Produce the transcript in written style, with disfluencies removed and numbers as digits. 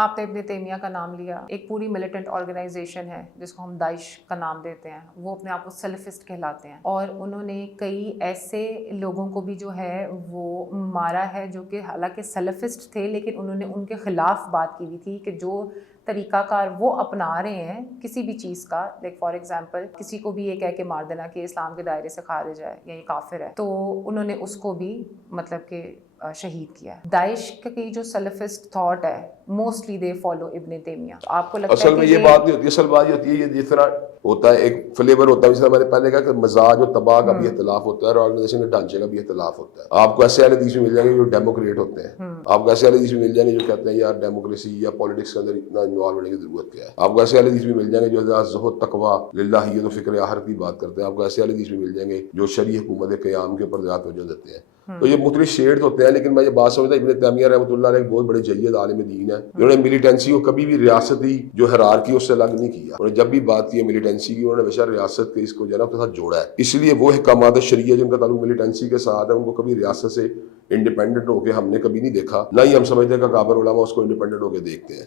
آپ نے ابن تیمیہ کا نام لیا، ایک پوری ملیٹنٹ آرگنائزیشن ہے جس کو ہم داعش کا نام دیتے ہیں، وہ اپنے آپ کو سیلفسٹ کہلاتے ہیں، اور انہوں نے کئی ایسے لوگوں کو بھی جو ہے وہ مارا ہے جو کہ حالانکہ سیلفسٹ تھے، لیکن انہوں نے ان کے خلاف بات کی ہوئی تھی کہ جو طریقہ کار وہ اپنا رہے ہیں کسی بھی چیز کا، لائک فار ایگزامپل کسی کو بھی یہ کہہ کے مار دینا کہ اسلام کے دائرے سے خارج ہے یا یہ کافر ہے، تو انہوں نے اس کو بھی مطلب کہ شہید کیا ہے۔ داعش کی جو سلفسٹ تھاٹ ہے موسٹلی دے فالو ابن تیمیہ۔ آپ کو لگتا ہے اصل کہ میں یہ بات نہیں ہوتی، اصل بات یہ ہوتی ہے یہ جس طرح ہوتا ہے ایک فلیور ہوتا ہے، جس طرح میں نے پہلے کہا کہ مزاج اور طباع کا بھی اختلاف ہوتا ہے اور آرگنائزیشن کے ڈھانچے کا بھی اختلاف ہوتا ہے۔ آپ کو ایسے اہل حدیث میں مل جائیں گے جو ڈیموکریٹ ہوتے ہیں، آپ کو ایسے اہل حدیث میں مل جائیں گے جو کہتے ہیں یار ڈیموکریسی یا پالیٹکس کے اندر اتنا انوالو ہونے کی ضرورت کیا ہے، آپ کو ایسے اہل حدیث میں مل جائیں گے جو زہد تقویٰ للہیت و فکر آخرت کی بات کرتے ہیں، آپ کو ایسے اہل حدیث میں مل جائیں گے جو شرعی حکومت قیام کے اوپر زیادہ توجہ دیتے ہیں۔ تو یہ مختلف شیڈ ہوتے ہیں، لیکن میں یہ بات سمجھتا ہوں ابن تیمیہ رحمۃ اللہ علیہ ایک بہت بڑے جید عالم دین ہے، انہوں نے ملیٹنسی کو کبھی بھی ریاستی جو ہرارکی اس سے الگ نہیں کیا، انہوں نے جب بھی بات کی ہے ملیٹنسی کی انہوں نے ہمیشہ ریاست کے اس کو جو ہے نا اپنے ساتھ جوڑا ہے، اس لیے وہ احکامات شرعیہ جن کا تعلق ملیٹنسی کے ساتھ ہے ان کو کبھی ریاست سے انڈیپینڈنٹ ہو کے ہم نے کبھی نہیں دیکھا، نہ ہی ہم سمجھتے ہیں کہ کابر علماء اس کو انڈیپینڈنٹ ہو کے دیکھتے ہیں۔